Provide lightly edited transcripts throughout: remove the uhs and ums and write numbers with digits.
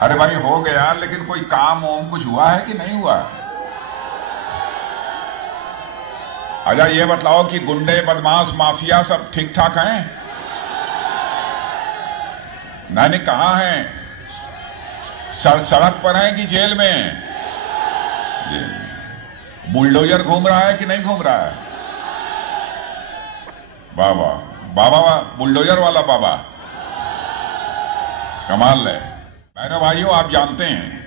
अरे भाई हो गया, लेकिन कोई काम ओम कुछ हुआ है कि नहीं हुआ? अच्छा ये बताओ कि गुंडे बदमाश माफिया सब ठीक ठाक हैं? मैंने कहा है सड़क पर हैं कि जेल में? बुलडोजर घूम रहा है कि नहीं घूम रहा है? बाबा बाबा बुलडोजर वाला बाबा कमाल है। बहनों भाइयों, आप जानते हैं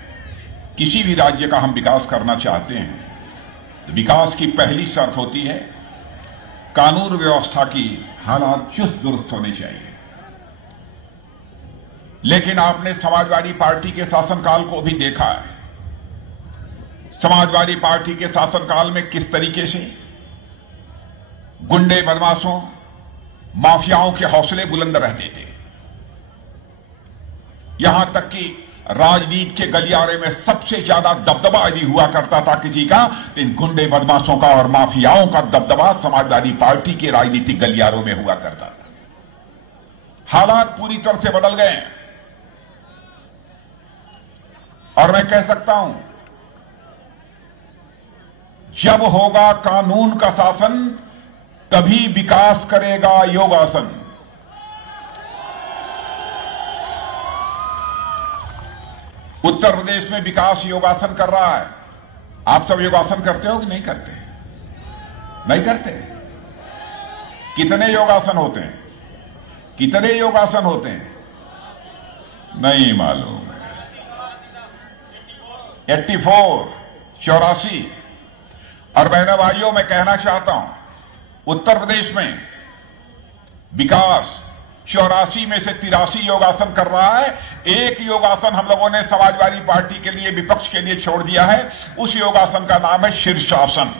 किसी भी राज्य का हम विकास करना चाहते हैं तो विकास की पहली शर्त होती है कानून व्यवस्था की हालात चुस्त दुरुस्त होने चाहिए। लेकिन आपने समाजवादी पार्टी के शासनकाल को भी देखा है। समाजवादी पार्टी के शासनकाल में किस तरीके से गुंडे बदमाशों माफियाओं के हौसले बुलंद रहते थे। यहां तक कि राजनीति के गलियारे में सबसे ज्यादा दबदबा यदि हुआ करता था किसी का तो इन गुंडे बदमाशों का और माफियाओं का दबदबा समाजवादी पार्टी के राजनीतिक गलियारों में हुआ करता था। हालात पूरी तरह से बदल गए हैं और मैं कह सकता हूं जब होगा कानून का शासन तभी विकास करेगा योगासन। उत्तर प्रदेश में विकास योगासन कर रहा है। आप सब योगासन करते हो कि नहीं करते? नहीं करते? कितने योगासन होते हैं? कितने योगासन होते हैं? नहीं मालूम। 84 और बहनों भाइयों, मैं कहना चाहता हूं उत्तर प्रदेश में विकास 84 में से 83 योगासन कर रहा है। एक योगासन हम लोगों ने समाजवादी पार्टी के लिए, विपक्ष के लिए छोड़ दिया है। उस योगासन का नाम है शीर्षासन।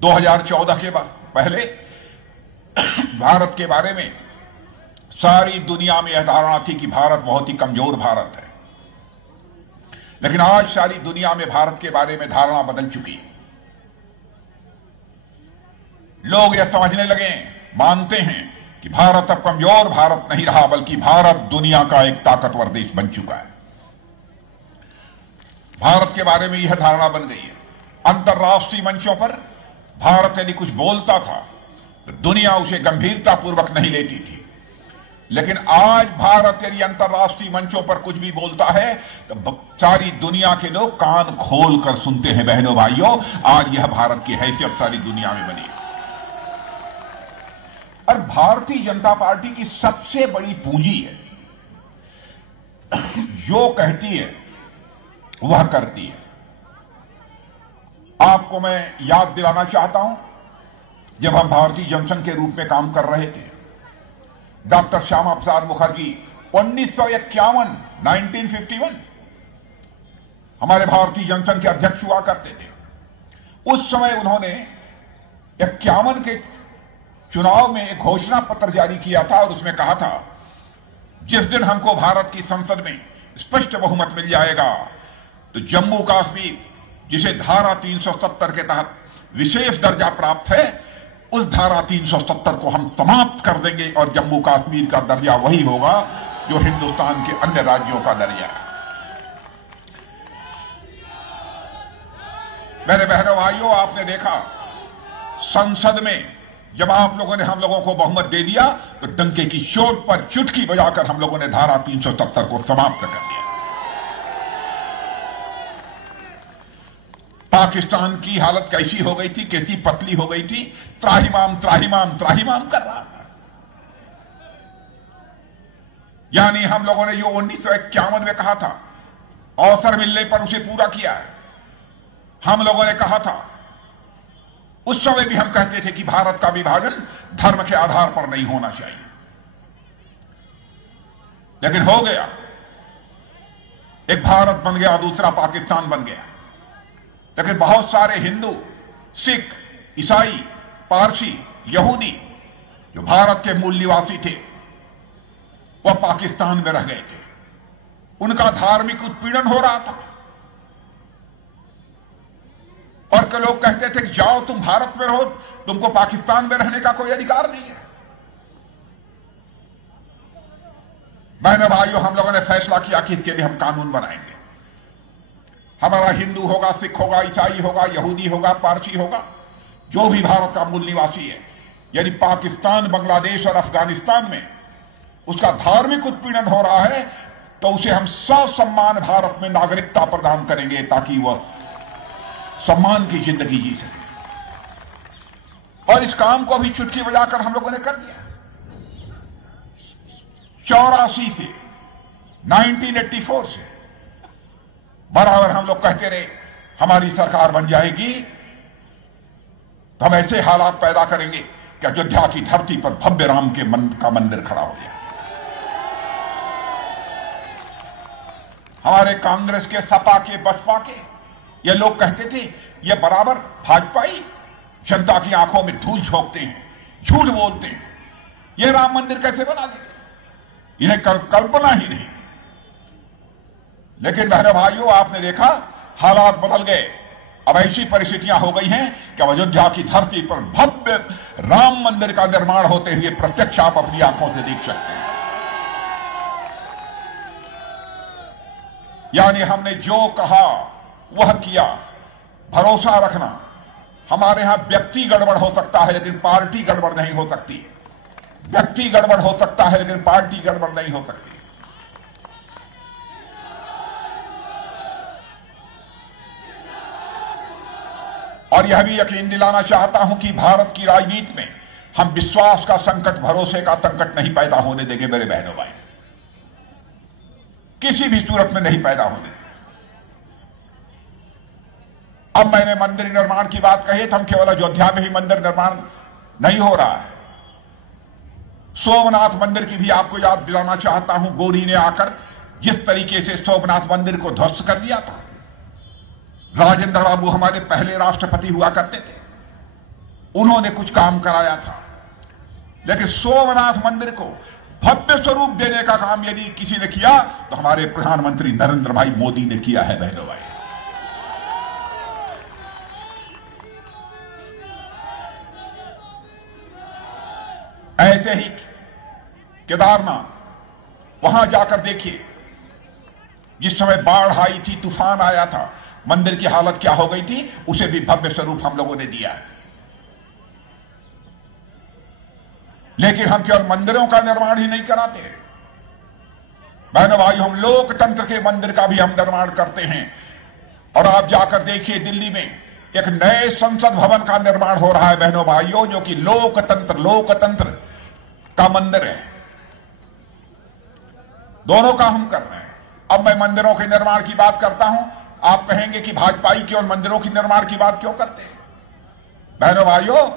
2014 के पहले भारत के बारे में सारी दुनिया में यह धारणा थी कि भारत बहुत ही कमजोर भारत है। लेकिन आज सारी दुनिया में भारत के बारे में धारणा बदल चुकी है। लोग यह समझने लगे, मानते हैं कि भारत अब कमजोर भारत नहीं रहा, बल्कि भारत दुनिया का एक ताकतवर देश बन चुका है। भारत के बारे में यह धारणा बन गई है। अंतर्राष्ट्रीय मंचों पर भारत यदि कुछ बोलता था तो दुनिया उसे गंभीरतापूर्वक नहीं लेती थी। लेकिन आज भारत यदि अंतर्राष्ट्रीय मंचों पर कुछ भी बोलता है तो सारी दुनिया के लोग कान खोल कर सुनते हैं। बहनों भाइयों, आज यह भारत की हैसियत सारी दुनिया में बनी है। और भारतीय जनता पार्टी की सबसे बड़ी पूंजी है, जो कहती है वह करती है। आपको मैं याद दिलाना चाहता हूं, जब हम भारतीय जनसंघ के रूप में काम कर रहे थे, डॉक्टर श्यामा प्रसाद मुखर्जी 1951 हमारे भारतीय जनसंघ के अध्यक्ष हुआ करते थे। उस समय उन्होंने 51 के चुनाव में एक घोषणा पत्र जारी किया था और उसमें कहा था जिस दिन हमको भारत की संसद में स्पष्ट बहुमत मिल जाएगा तो जम्मू कश्मीर, जिसे धारा 370 के तहत विशेष दर्जा प्राप्त है, उस धारा 370 को हम समाप्त कर देंगे और जम्मू कश्मीर का दर्जा वही होगा जो हिंदुस्तान के अन्य राज्यों का दर्जा है। मेरे बहनों भाइयों, आपने देखा संसद में जब आप लोगों ने हम लोगों को बहुमत दे दिया तो डंके की चोट पर चुटकी बजाकर हम लोगों ने धारा 370 को समाप्त कर दिया। पाकिस्तान की हालत कैसी हो गई थी, कैसी पतली हो गई थी, त्राहिमाम त्राहिमाम त्राहिमाम कर रहा था। यानी हम लोगों ने जो 1951 में कहा था, अवसर मिलने पर उसे पूरा किया है। हम लोगों ने कहा था, उस समय भी हम कहते थे कि भारत का विभाजन धर्म के आधार पर नहीं होना चाहिए, लेकिन हो गया। एक भारत बन गया, दूसरा पाकिस्तान बन गया। लेकिन बहुत सारे हिंदू, सिख, ईसाई, पारसी, यहूदी जो भारत के मूल निवासी थे वह पाकिस्तान में रह गए थे। उनका धार्मिक उत्पीड़न हो रहा था और के लोग कहते थे कि जाओ तुम भारत में रहो, तुमको पाकिस्तान में रहने का कोई अधिकार नहीं है। बहनों भाइयों, हम लोगों ने फैसला किया कि इसके लिए हम कानून बनाएंगे। हमारा हिंदू होगा, सिख होगा, ईसाई होगा, यहूदी होगा, पारसी होगा, जो भी भारत का मूल निवासी है, यदि पाकिस्तान, बांग्लादेश और अफगानिस्तान में उसका धार्मिक उत्पीड़न हो रहा है तो उसे हम ससम्मान भारत में नागरिकता प्रदान करेंगे ताकि वह सम्मान की जिंदगी जी सके। और इस काम को अभी चुटकी बजाकर हम लोगों ने कर दिया। 84 से 1984 से बराबर हम लोग कहते रहे हमारी सरकार बन जाएगी तो हम ऐसे हालात पैदा करेंगे कि अयोध्या की धरती पर भव्य राम के का मंदिर खड़ा हो गया। हमारे कांग्रेस के, सपा के, बसपा के ये लोग कहते थे ये बराबर भाजपाई जनता की आंखों में धूल झोंकते हैं, झूठ बोलते हैं, ये राम मंदिर कैसे बना देंगे, इन्हें कल्पना ही नहीं। लेकिन बहनों भाइयों, आपने देखा हालात बदल गए। अब ऐसी परिस्थितियां हो गई हैं कि अयोध्या की धरती पर भव्य राम मंदिर का निर्माण होते हुए प्रत्यक्ष आप अपनी आंखों से देख सकते हैं। यानी हमने जो कहा वह किया। भरोसा रखना, हमारे यहां व्यक्ति गड़बड़ हो सकता है लेकिन पार्टी गड़बड़ नहीं हो सकती। व्यक्ति गड़बड़ हो सकता है लेकिन पार्टी गड़बड़ नहीं हो सकती। और यह भी यकीन दिलाना चाहता हूं कि भारत की राजनीति में हम विश्वास का संकट, भरोसे का संकट नहीं पैदा होने देंगे मेरे बहनों भाई, किसी भी सूरत में नहीं पैदा होने। अब मैंने मंदिर निर्माण की बात कही तो हम केवल अयोध्या में ही मंदिर निर्माण नहीं हो रहा है। सोमनाथ मंदिर की भी आपको याद दिलाना चाहता हूं। गोरी ने आकर जिस तरीके से सोमनाथ मंदिर को ध्वस्त कर दिया था, राजेंद्र बाबू हमारे पहले राष्ट्रपति हुआ करते थे, उन्होंने कुछ काम कराया था। लेकिन सोमनाथ मंदिर को भव्य स्वरूप देने का काम यदि किसी ने किया तो हमारे प्रधानमंत्री नरेंद्र भाई मोदी ने किया है बहनों भाई। ऐसे ही केदारनाथ, वहां जाकर देखिए, जिस समय बाढ़ आई थी, तूफान आया था, मंदिर की हालत क्या हो गई थी, उसे भी भव्य स्वरूप हम लोगों ने दिया है। लेकिन हम केवल मंदिरों का निर्माण ही नहीं कराते बहनों भाई, हम लोकतंत्र के मंदिर का भी हम निर्माण करते हैं। और आप जाकर देखिए, दिल्ली में एक नए संसद भवन का निर्माण हो रहा है बहनों भाइयों, जो कि लोकतंत्र का मंदिर है। दोनों का हम कर रहे हैं। अब मैं मंदिरों के निर्माण की बात करता हूं, आप कहेंगे कि भाजपाई केवल मंदिरों की निर्माण की बात क्यों करते हैं। बहनों भाइयों,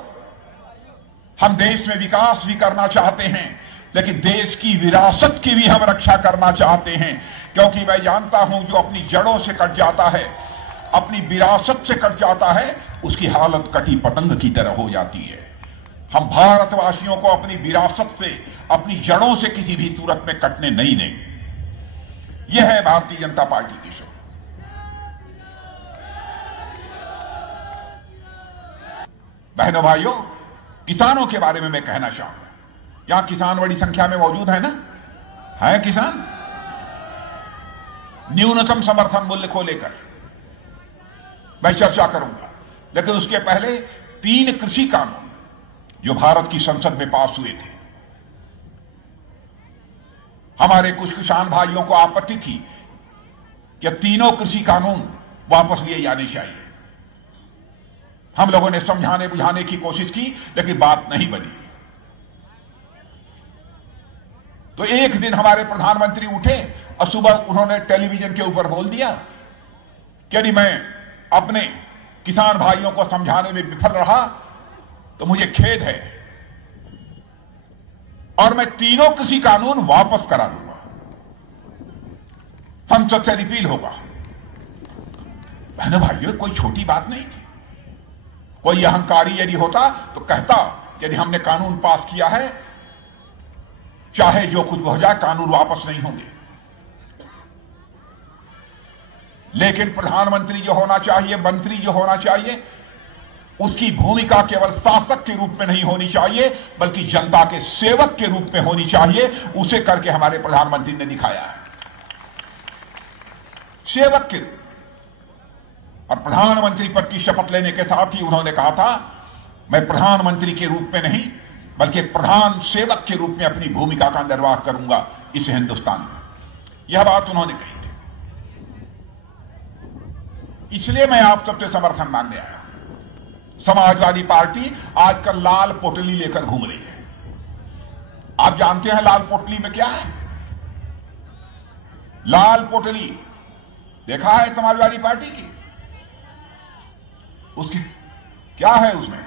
हम देश में विकास भी करना चाहते हैं लेकिन देश की विरासत की भी हम रक्षा करना चाहते हैं, क्योंकि मैं जानता हूं जो अपनी जड़ों से कट जाता है, अपनी विरासत से कट जाता है, उसकी हालत कटी पतंग की तरह हो जाती है। हम भारतवासियों to अपनी विरासत से, अपनी जड़ों से किसी भी सूरत में कटने नहीं देंगे। यह है भारतीय जनता पार्टी की सोच। बहनों भाइयों, किसानों के बारे में मैं कहना चाहूंगा। यहां किसान बड़ी संख्या में मौजूद है ना, है किसान। न्यूनतम समर्थन मूल्य को लेकर मैं चर्चा करूंगा, लेकिन उसके पहले 3 कृषि कानून जो भारत की संसद में पास हुए थे, हमारे कुछ किसान भाइयों को आपत्ति थी कि तीनों कृषि कानून वापस लिए जाने चाहिए। हम लोगों ने समझाने बुझाने की कोशिश की लेकिन बात नहीं बनी। तो एक दिन हमारे प्रधानमंत्री उठे और सुबह उन्होंने टेलीविजन के ऊपर बोल दिया कि यदि मैं अपने किसान भाइयों को समझाने में विफल रहा तो मुझे खेद है और मैं तीनों कृषि कानून वापस करा लूंगा, संसद से रिपील होगा। बहनों भाइयों, कोई छोटी बात नहीं थी। कोई अहंकारी यदि होता तो कहता यदि हमने कानून पास किया है, चाहे जो कुछ हो जाए, कानून वापस नहीं होंगे। लेकिन प्रधानमंत्री जो होना चाहिए, मंत्री जो होना चाहिए, उसकी भूमिका केवल शासक के रूप में नहीं होनी चाहिए, बल्कि जनता के सेवक के रूप में होनी चाहिए। उसे करके हमारे प्रधानमंत्री ने दिखाया है, सेवक के रूप। और प्रधानमंत्री पद की शपथ लेने के साथ ही उन्होंने कहा था, मैं प्रधानमंत्री के रूप में नहीं बल्कि प्रधान सेवक के रूप में अपनी भूमिका का निर्वाह करूंगा इस हिंदुस्तान में। यह बात उन्होंने कही थी। इसलिए मैं आप सबसे समर्थन मांगने आया। समाजवादी पार्टी आजकल लाल पोटली लेकर घूम रही है। आप जानते हैं लाल पोटली में क्या है? लाल पोटली देखा है समाजवादी पार्टी की? उसकी क्या है? उसमें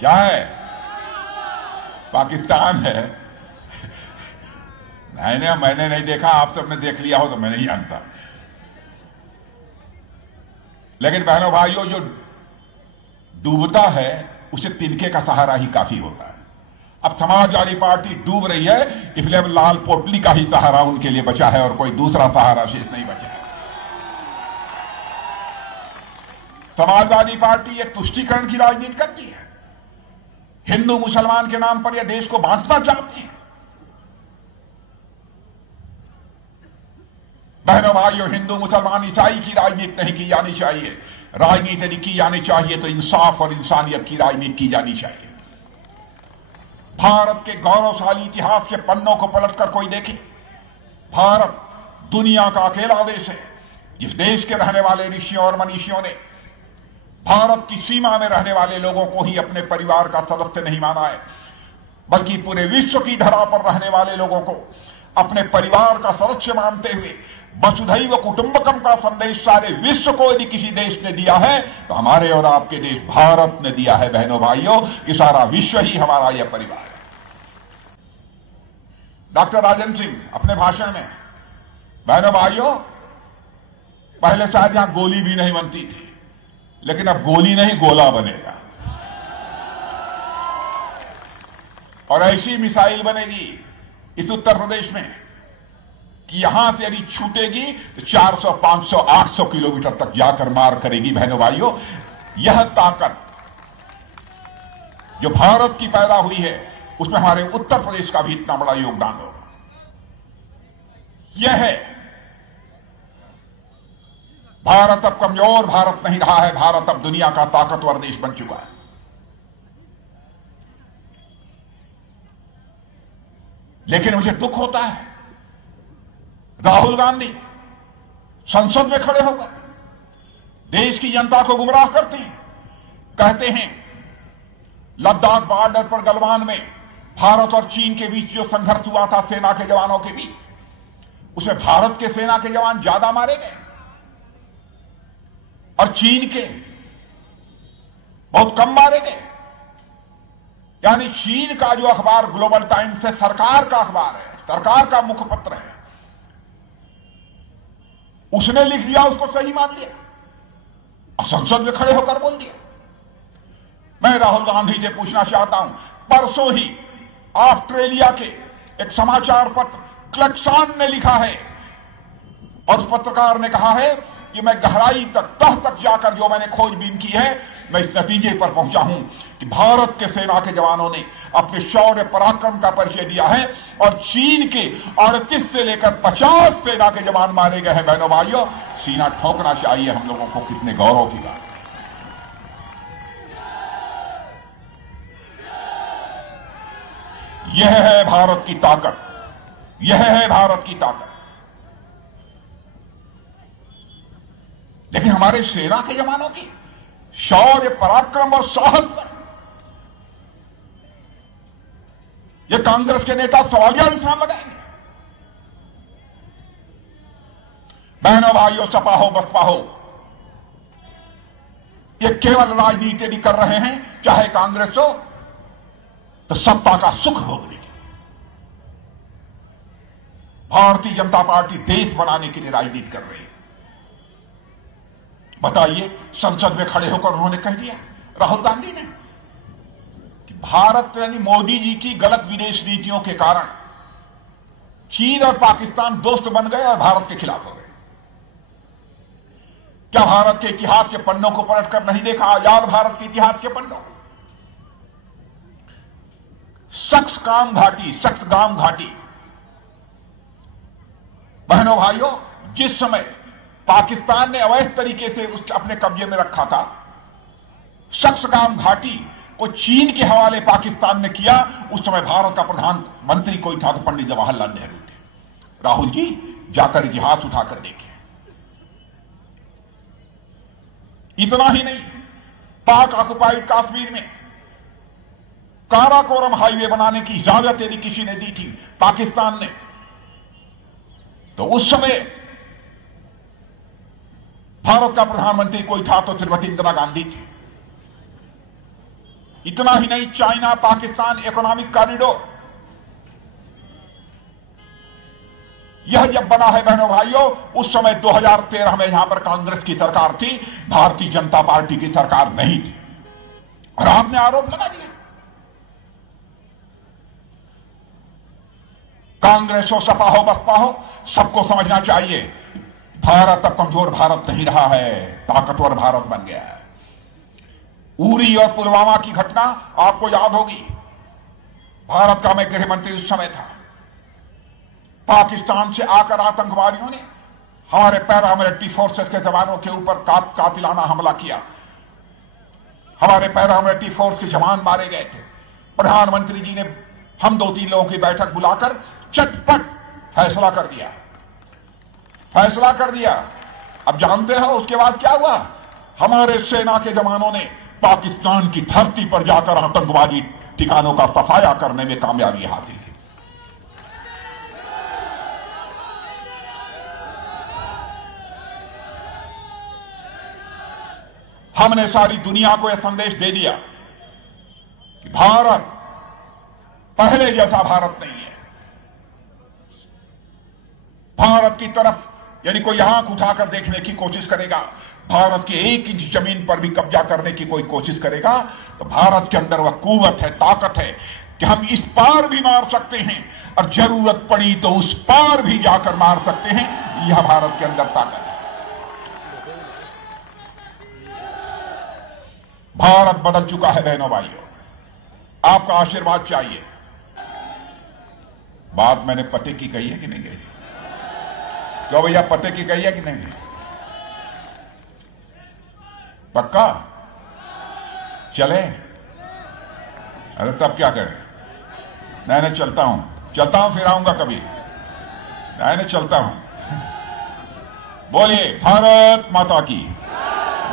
क्या है? पाकिस्तान है। मैंने नहीं देखा, आप सबने देख लिया हो तो मैं नहीं जानता। लेकिन बहनों भाइयों, जो डूबता है उसे तिनके का सहारा ही काफी होता है। अब समाजवादी पार्टी डूब रही है, इसलिए अब लाल पोटली का ही सहारा उनके लिए बचा है और कोई दूसरा सहारा शेष नहीं बचा है। समाजवादी पार्टी एक तुष्टीकरण की राजनीति करती है। हिंदू मुसलमान के नाम पर यह देश को बांटना चाहती है। बहनों भाइयों, हिंदू मुसलमान ईसाई की राजनीति नहीं की जानी चाहिए। राजनीति यदि की जानी चाहिए तो इंसाफ और इंसानियत की राजनीति की जानी चाहिए। भारत के गौरवशाली इतिहास के पन्नों को पलटकर कोई देखे, भारत दुनिया का अकेला देश है जिस देश के रहने वाले ऋषियों और मनीषियों ने भारत की सीमा में रहने वाले लोगों को ही अपने परिवार का सदस्य नहीं माना है, बल्कि पूरे विश्व की धरा पर रहने वाले लोगों को अपने परिवार का सदस्य मानते हुए वसुधैव कुटुंबकम का संदेश सारे विश्व को यदि किसी देश ने दिया है तो हमारे और आपके देश भारत ने दिया है। बहनों भाइयों, कि सारा विश्व ही हमारा यह परिवार है। डॉक्टर राजेंद्र सिंह अपने भाषण में, बहनों भाइयों, पहले शायद यहां गोली भी नहीं बनती थी, लेकिन अब गोली नहीं गोला बनेगा और ऐसी मिसाइल बनेगी इस उत्तर प्रदेश में कि यहां से यदि छूटेगी तो 400, 500, 800 किलोमीटर तक जाकर मार करेगी। बहनों भाइयों, यह ताकत जो भारत की पैदा हुई है उसमें हमारे उत्तर प्रदेश का भी इतना बड़ा योगदान होगा। यह है, भारत अब कमजोर भारत नहीं रहा है, भारत अब दुनिया का ताकतवर देश बन चुका है। लेकिन मुझे दुख होता है, राहुल गांधी संसद में खड़े होकर देश की जनता को गुमराह करते हैं। कहते हैं लद्दाख बॉर्डर पर गलवान में भारत और चीन के बीच जो संघर्ष हुआ था सेना के जवानों के बीच, उसमें भारत के सेना के जवान ज्यादा मारे गए और चीन के बहुत कम मारे गए। यानी चीन का जो अखबार ग्लोबल टाइम्स है, सरकार का अखबार है, सरकार का मुखपत्र है, उसने लिख लिया, उसको सही मान लिया और संसद में खड़े होकर बोल दिया। मैं राहुल गांधी से पूछना चाहता हूं, परसों ही ऑस्ट्रेलिया के एक समाचार पत्र क्लैक्सन ने लिखा है और उस पत्रकार ने कहा है कि मैं गहराई तक, तह तक जाकर जो मैंने खोजबीन की है, मैं इस नतीजे पर पहुंचा हूं कि भारत के सेना के जवानों ने अपने शौर्य पराक्रम का परिचय दिया है और चीन के 38 से लेकर 50 सेना के जवान मारे गए हैं। बहनों भाइयों, सीना ठोकना चाहिए हम लोगों को, कितने गौरव की बात। यह है भारत की ताकत, यह है भारत की ताकत। लेकिन हमारे सेना के जवानों की शौर्य पराक्रम और साहस पर यह कांग्रेस के नेता सवालिया निशान लगाएंगे। बहनों भाइयों, सपा हो बसपा हो, ये केवल राजनीति यदि कर रहे हैं, चाहे कांग्रेस हो, तो सत्ता का सुख भोगने के लिए। भारतीय जनता पार्टी देश बनाने के लिए राजनीति कर रही है। बताइए, संसद में खड़े होकर उन्होंने कह दिया, राहुल गांधी ने, कि भारत यानी मोदी जी की गलत विदेश नीतियों के कारण चीन और पाकिस्तान दोस्त बन गए और भारत के खिलाफ हो गए। क्या भारत के इतिहास के पन्नों को पलटकर नहीं देखा? आजाद भारत के इतिहास के पन्नों। सक्सगाम घाटी, बहनों भाइयों, जिस समय पाकिस्तान ने अवैध तरीके से अपने कब्जे में रखा था, सक्सगाम घाटी को चीन के हवाले पाकिस्तान ने किया, उस समय भारत का प्रधानमंत्री कोई था तो पंडित जवाहरलाल नेहरू थे। राहुल जी जाकर इतिहास उठाकर देखें। इतना ही नहीं, पाक ऑक्युपाइड कश्मीर में काराकोरम हाईवे बनाने की इजाजत यदि किसी ने दी थी, पाकिस्तान ने, तो उस समय भारत का प्रधानमंत्री कोई था तो श्रीमती इंदिरा गांधी थी। इतना ही नहीं, चाइना पाकिस्तान इकोनॉमिक कॉरिडोर, यह जब बना है बहनों भाइयों, उस समय 2013 में यहां पर कांग्रेस की सरकार थी, भारतीय जनता पार्टी की सरकार नहीं थी। और आपने आरोप लगा दिया। कांग्रेस हो, सपा हो, बसपा हो, सबको समझना चाहिए, भारत अब कमजोर भारत नहीं रहा है, ताकतवर भारत बन गया है। उरी और पुलवामा की घटना आपको याद होगी। भारत का मैं गृह मंत्री उस समय था। पाकिस्तान से आकर आतंकवादियों ने हमारे पैरामिलिट्री फोर्सेस के जवानों के ऊपर कातिलाना हमला किया। हमारे पैरामिलिट्री फोर्स के जवान मारे गए थे। प्रधानमंत्री जी ने हम 2-3 लोगों की बैठक बुलाकर चटपट फैसला कर दिया। अब जानते हो उसके बाद क्या हुआ? हमारे सेना के जवानों ने पाकिस्तान की धरती पर जाकर आतंकवादी ठिकानों का सफाया करने में कामयाबी हासिल की। हमने सारी दुनिया को यह संदेश दे दिया कि भारत पहले जैसा भारत नहीं है। भारत की तरफ यदि कोई आंख उठाकर देखने की कोशिश करेगा, भारत के 1 इंच जमीन पर भी कब्जा करने की कोई कोशिश करेगा, तो भारत के अंदर वह कुव्वत है, ताकत है कि हम इस पार भी मार सकते हैं और जरूरत पड़ी तो उस पार भी जाकर मार सकते हैं। यह भारत के अंदर ताकत है। भारत बदल चुका है बहनों भाइयों, आपका आशीर्वाद चाहिए। बात मैंने पते की कही है कि नहीं कही? क्यों भैया, पते की कही है कि नहीं? पक्का चले? अरे तब क्या करें? नहीं चलता हूं, फिर आऊंगा कभी। नहीं चलता हूं। बोलिए भारत माता की,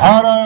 भारत